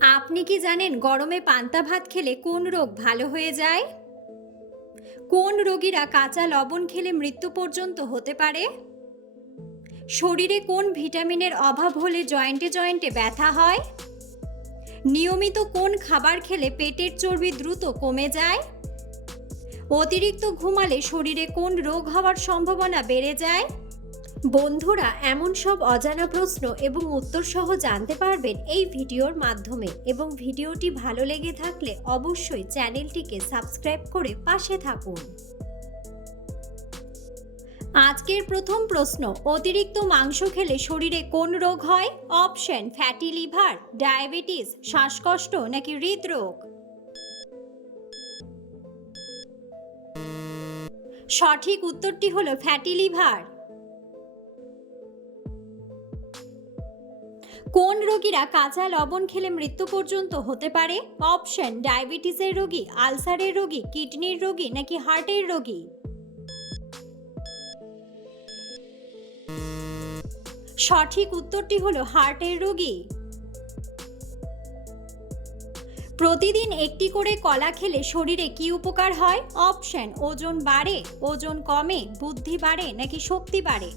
আপনি কি জানেন গরমে পান্তা ভাত খেলে কোন রোগ ভালো হয়ে যায়? কোন রোগীরা কাঁচা লবণ খেলে মৃত্যু পর্যন্ত হতে পারে? শরীরে কোন ভিটামিনের অভাব হলে জয়েন্টে জয়েন্টে ব্যথা হয়? নিয়মিত কোন খাবার খেলে পেটের চর্বি দ্রুত কমে যায়? অতিরিক্ত ঘুমালে শরীরে কোন রোগ হওয়ার সম্ভাবনা বেড়ে যায়? বন্ধুরা, এমন সব অজানা প্রশ্ন এবং উত্তর সহ জানতে পারবেন এই ভিডিওর মাধ্যমে, এবং ভিডিওটি ভালো লেগে থাকলে অবশ্যই চ্যানেলটিকে সাবস্ক্রাইব করে পাশে থাকুন। আজকের প্রথম প্রশ্ন, অতিরিক্ত মাংস খেলে শরীরে কোন রোগ হয়? অপশন: ফ্যাটি লিভার, ডায়াবেটিস, শ্বাসকষ্ট নাকি হৃদরোগ। সঠিক উত্তরটি হলো ফ্যাটি লিভার। কোন রোগীরা কাঁচা লবণ খেলে মৃত্যু পর্যন্ত হতে পারে? অপশন: ডায়াবেটিসের রোগী, আলসারের রোগী, কিডনির রোগী নাকি হার্টের রোগী। সঠিক উত্তরটি হলো হার্টের রোগী। প্রতিদিন একটি করে কলা খেলে শরীরে কি উপকার হয়? অপশন: ওজন বাড়ে, ওজন কমে, বুদ্ধি বাড়ে নাকি শক্তি বাড়ে।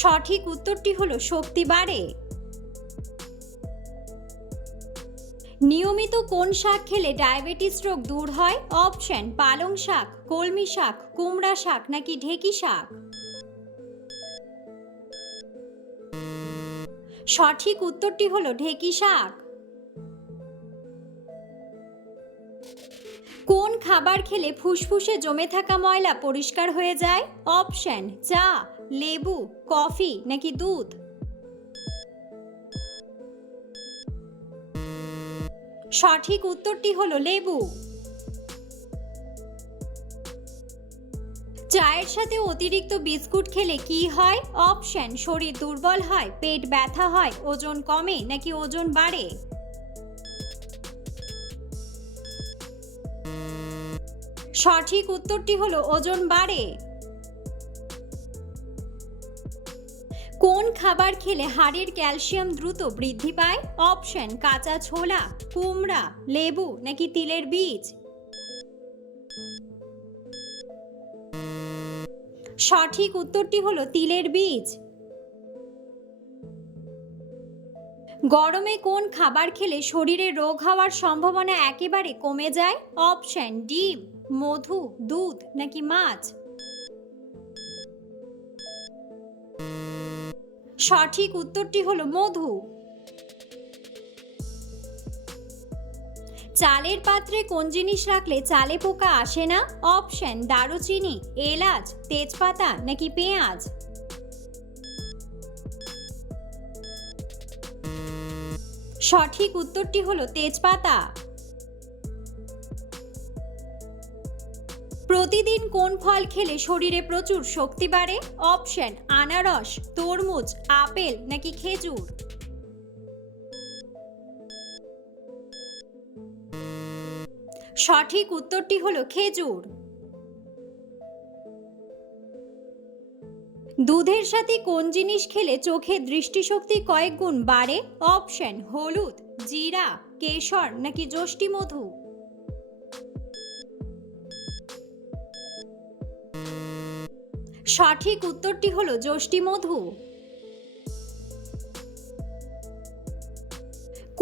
সঠিক উত্তরটি হলো শক্তি বাড়ে। নিয়মিত কোন শাক খেলে ডায়াবেটিস রোগ দূর হয়? অপশন: পালং শাক, কলমি শাক, কুমড়া শাক নাকি ঢেঁকি শাক। সঠিক উত্তরটি হলো ঢেঁকি শাক। কোন খাবার খেলে ফুসফুসে জমে থাকা ময়লা পরিষ্কার হয়ে যায়? অপশন: চা, লেবু, কফি নাকি দুধ। সঠিক উত্তরটি হলো লেবু। চায়ের সাথে অতিরিক্ত বিস্কুট খেলে কি হয়? অপশন: শরীর দুর্বল হয়, পেট ব্যথা হয়, ওজন কমে নাকি ওজন বাড়ে। সঠিক উত্তরটি হলো ওজন বাড়ে। কোন খাবার খেলে হাড়ের ক্যালসিয়াম দ্রুত বৃদ্ধি পায়? অপশন: কাঁচা ছোলা, কুমড়া, লেবু নাকি তিলের বীজ। সঠিক উত্তরটি হলো তিলের বীজ। গরমে কোন খাবার খেলে শরীরে রোগ হওয়ার সম্ভাবনা একেবারে কমে যায়? অপশন: ডিম, মধু, দুধ নাকি মাছ। সঠিক উত্তরটি হলো মধু। চালের পাত্রে কোন জিনিস রাখলে চালে পোকা আসে না? অপশন: দারুচিনি, এলাচ, তেজপাতা নাকি পেঁয়াজ। সঠিক উত্তরটি হলো তেজপাতা। প্রতিদিন কোন ফল খেলে শরীরে প্রচুর শক্তি বাড়ে? অপশন: আনারস, তরমুজ, আপেল নাকি খেজুর। সঠিক উত্তরটি হলো খেজুর। দুধের সাথে কোন জিনিস খেলে চোখের দৃষ্টিশক্তি কয়েক গুণ বাড়ে? অপশন: হলুদ, জিরা, কেশর নাকি যষ্টি মধু। সঠিক উত্তরটি হলো যষ্টি মধু।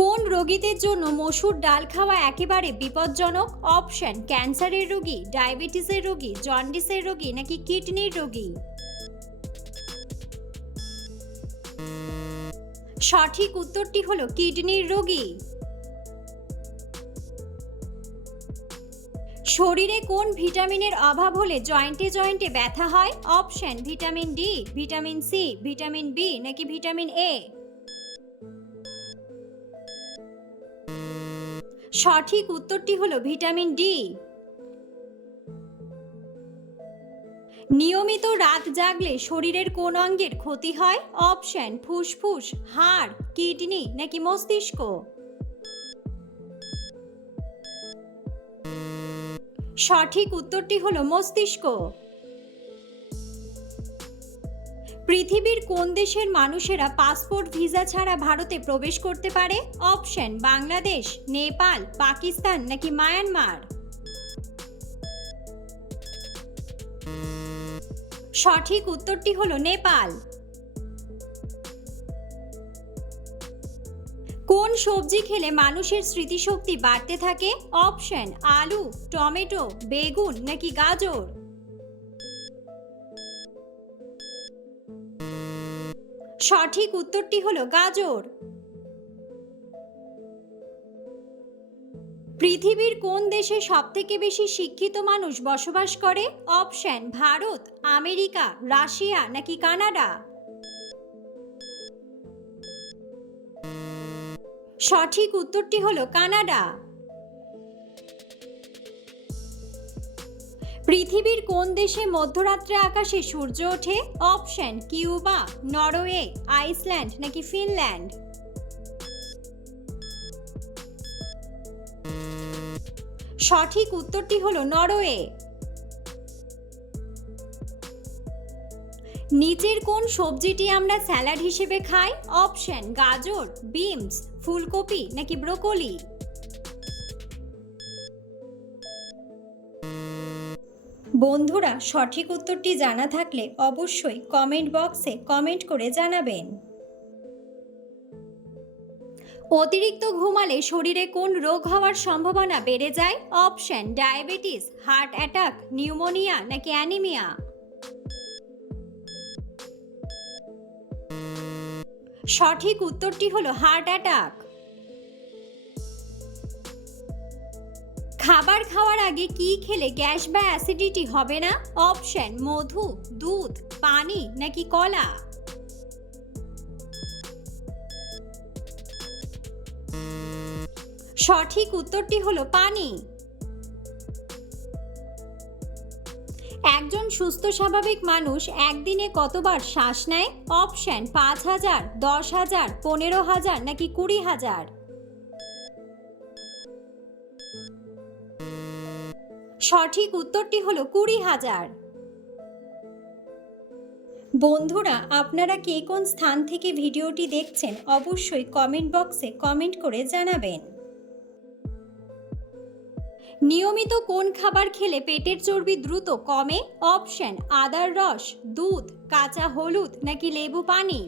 কোন রোগীদের জন্য মসুর ডাল খাওয়া একেবারে বিপজ্জনক? অপশন: ক্যান্সারের রোগী, ডায়াবেটিসের রোগী, জন্ডিসের রোগী নাকি কিডনির রোগী। সঠিক উত্তরটি হলো কিডনির রোগী। শরীরে কোন ভিটামিনের অভাব হলে জয়েন্টে জয়েন্টে ব্যথা হয়? Option: vitamin D, vitamin C, vitamin B নাকি ভিটামিন এ। সঠিক উত্তরটি হলো ভিটামিন ডি। নিয়মিত রাত জাগলে শরীরের কোন অঙ্গের ক্ষতি হয়? অপশন: ফুসফুস, হাড়, কিডনি নাকি মস্তিষ্ক। সঠিক উত্তরটি হলো মস্তিষ্ক। পৃথিবীর কোন দেশের মানুষেরা পাসপোর্ট ভিসা ছাড়া ভারতে প্রবেশ করতে পারে? অপশন বাংলাদেশ, নেপাল, পাকিস্তান নাকি মায়ানমার। সঠিক উত্তরটি হলো নেপাল। কোন সবজি খেলে মানুষের স্মৃতিশক্তি বাড়তে থাকে? অপশন আলু, টমেটো, বেগুন নাকি গাজর। সঠিক উত্তরটি হলো গাজর। পৃথিবীর কোন দেশে সবথেকে বেশি শিক্ষিত মানুষ বসবাস করে? অপশন ভারত, আমেরিকা, রাশিয়া নাকি কানাডা। সঠিক উত্তরটি হলো কানাডা। পৃথিবীর কোন দেশে মধ্যরাত্রে আকাশে সূর্য ওঠে? অপশন কিউবা, নরওয়ে, আইসল্যান্ড নাকি ফিনল্যান্ড। সঠিক উত্তরটি হলো নরওয়ে। নিচের কোন সবজিটি আমরা স্যালাড হিসেবে খাই? অপশন গাজর, বিনস, ফুলকপি নাকি ব্রোকলি। বন্ধুরা, সঠিক উত্তরটি জানা থাকলে অবশ্যই কমেন্ট বক্সে কমেন্ট করে জানাবেন। অতিরিক্ত ঘুমালে শরীরে কোন রোগ হওয়ার সম্ভাবনা বেড়ে যায়? Option diabetes, heart attack, pneumonia নাকি অ্যানিমিয়া। সঠিক উত্তরটি হলো হার্ট অ্যাটাক। খাবার খাওয়ার আগে কি খেলে গ্যাস বা অ্যাসিডিটি হবে না? অপশন মধু, দুধ, পানি নাকি কলা। সঠিক উত্তরটি হলো পানি। একজন সুস্থ স্বাভাবিক মানুষ একদিনে কতবার শ্বাস নেয়? অপশন ৫,০০০, ১০,০০০, ১৫,০০০ নাকি ২০,০০০। সঠিক উত্তরটি হলো ২০,০০০। বন্ধুরা, আপনারা কে কোন স্থান থেকে ভিডিওটি দেখছেন অবশ্যই কমেন্ট বক্সে কমেন্ট করে জানাবেন। নিয়মিত কোন খাবার খেলে পেটের চর্বি দ্রুত কমে? অপশন আদার রস, দুধ, কাঁচা হলুদ নাকি লেবু পানি।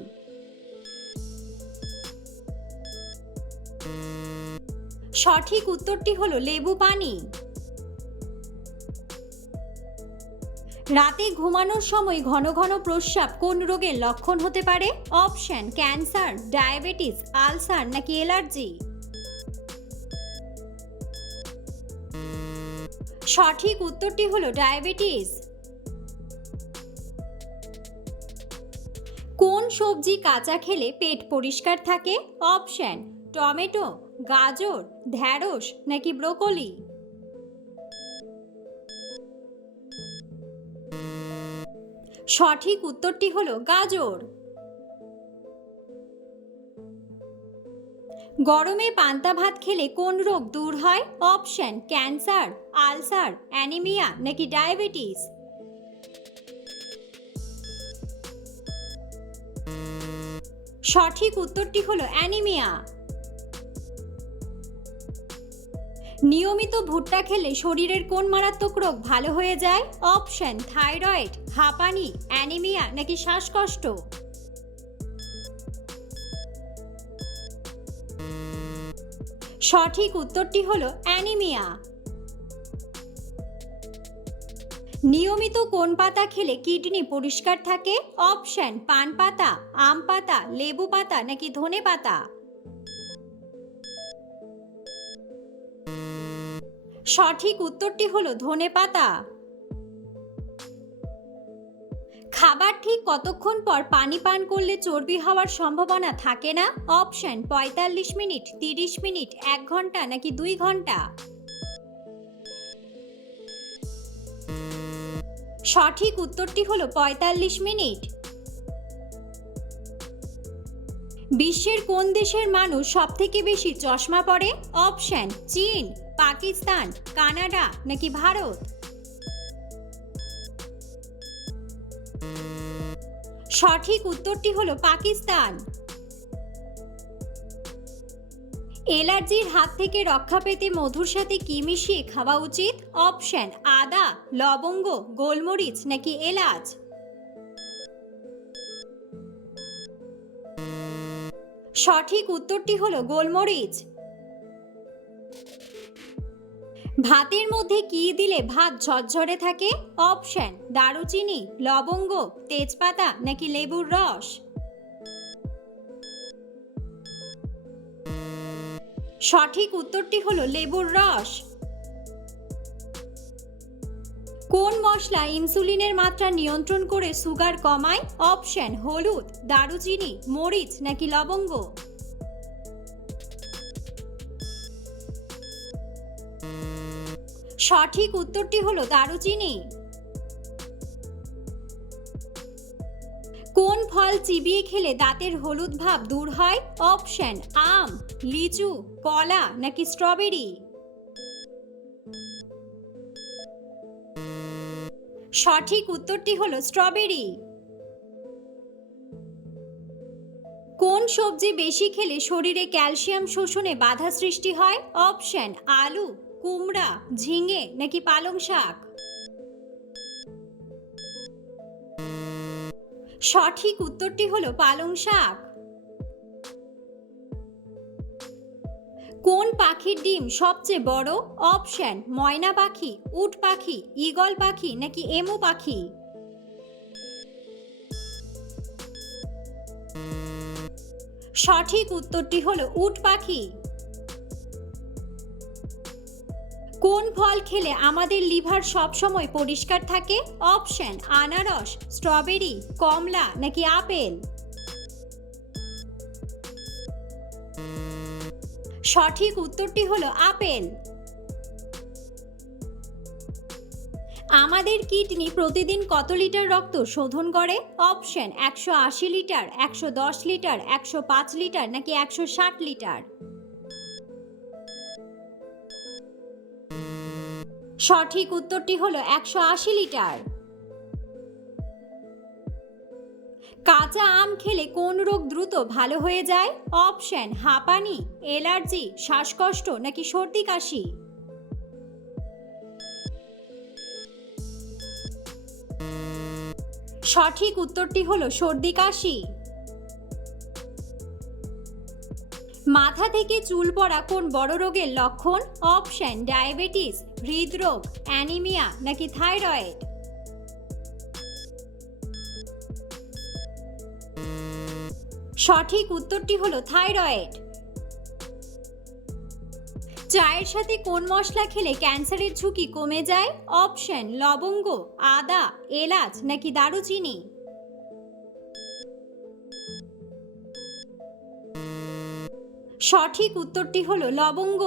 সঠিক উত্তরটি হলো লেবু পানি। রাতে ঘুমানোর সময় ঘন ঘন প্রস্রাব কোন রোগের লক্ষণ হতে পারে? অপশন ক্যান্সার, ডায়াবেটিস, আলসার নাকি অ্যালার্জি। সঠিক উত্তরটি হলো ডায়াবেটিস। কোন সবজি কাঁচা খেলে পেট পরিষ্কার থাকে? অপশন টমেটো, গাজর, ঢ্যাঁড়স নাকি ব্রোকলি। সঠিক উত্তরটি হলো গাজর। গরমে পান্তা ভাত খেলে কোন রোগ দূর হয়? অপশন ক্যান্সার, আলসার, অ্যানিমিয়া নাকি ডায়াবেটিস। সঠিক উত্তরটি হলো অ্যানিমিয়া। নিয়মিত ভুট্টা খেলে শরীরের কোন মারাত্মক রোগ ভালো হয়ে যায়? অপশন থাইরয়েড, হাঁপানি, অ্যানিমিয়া নাকি শ্বাসকষ্ট। সঠিক উত্তরটি হলো অ্যানিমিয়া। নিয়মিত কোন পাতা খেলে কিডনি পরিষ্কার থাকে? অপশন পান পাতা, আম পাতা, লেবু পাতা নাকি ধনে পাতা। সঠিক উত্তরটি হলো ধনে পাতা। খাবার ঠিক কতক্ষণ পর পানি পান করলে চর্বি হওয়ার সম্ভাবনা থাকে না? অপশন ৪৫ মিনিট, ৩০ মিনিট, ১ ঘন্টা নাকি ২ ঘন্টা। সঠিক উত্তরটি হলো ৪৫ মিনিট। বিশ্বের কোন দেশের মানুষ সবথেকে বেশি চশমা পরে? অপশন চীন, পাকিস্তান, কানাডা নাকি ভারত। সঠিক উত্তরটি হলো পাকিস্তান। অ্যালার্জির হাত থেকে রক্ষা পেতে মধুর সাথে কি মিশিয়ে খাওয়া উচিত? অপশন: আদা, লবঙ্গ, গোলমরিচ নাকি এলাচ। সঠিক উত্তরটি হলো গোলমরিচ। ভাতের মধ্যে কি দিলে ভাত ঝরঝরে থাকে? অপশন: দারুচিনি, লবঙ্গ, তেজপাতা নাকি লেবুর রস। সঠিক উত্তরটি হলো লেবুর রস। কোন মশলা ইনসুলিনের মাত্রা নিয়ন্ত্রণ করে সুগার কমায়? অপশন: হলুদ, দারুচিনি, মরিচ নাকি লবঙ্গ। সঠিক উত্তরটি হলো দারুচিনি। কোন ফল চিবিয়ে খেলে দাঁতের হলুদ ভাব দূর হয়? অপশন: আম, লিচু, কলা নাকি স্ট্রবেরি। সঠিক উত্তরটি হলো স্ট্রবেরি। কোন সবজি বেশি খেলে শরীরে ক্যালসিয়াম শোষণে বাধা সৃষ্টি হয়? অপশন: আলু, কুমড়া, ঝিঙে নাকি পালং শাক। সঠিক উত্তরটি হলো পালং শাক। কোন পাখির ডিম সবচেয়ে বড়? অপশন: ময়না পাখি, উট পাখি, ঈগল পাখি নাকি এমু পাখি। সঠিক উত্তরটি হলো উট পাখি। কোন ফল খেলে আমাদের লিভার সবসময় পরিষ্কার থাকে? অপশন: আনারস, স্ট্রবেরি, কমলা নাকি আপেল। সঠিক উত্তরটি হলো আপেল। আমাদের কিডনি প্রতিদিন কত লিটার রক্ত শোধন করে? অপশন: 180 লিটার, 110 লিটার, 105 লিটার নাকি 160 লিটার। সঠিক উত্তরটি হলো 180 লিটার। কাঁচা আম খেলে কোন রোগ দ্রুত ভালো হয়ে যায়? অপশন: হাঁপানি, অ্যালার্জি, শ্বাসকষ্ট নাকি সর্দি কাশি। সঠিক উত্তরটি হলো সর্দি কাশি। মাথা থেকে চুল পড়া কোন বড় রোগের লক্ষণ? অপশন: ডায়াবেটিস, হৃদরোগ, অ্যানিমিয়া নাকি থাইরয়েড। সঠিক উত্তরটি হলো থাইরয়েড। চায়ের সাথে কোন মশলা খেলে ক্যান্সারের ঝুঁকি কমে যায়? অপশন: লবঙ্গ, আদা, এলাচ নাকি দারুচিনি। সঠিক উত্তরটি হলো লবঙ্গ।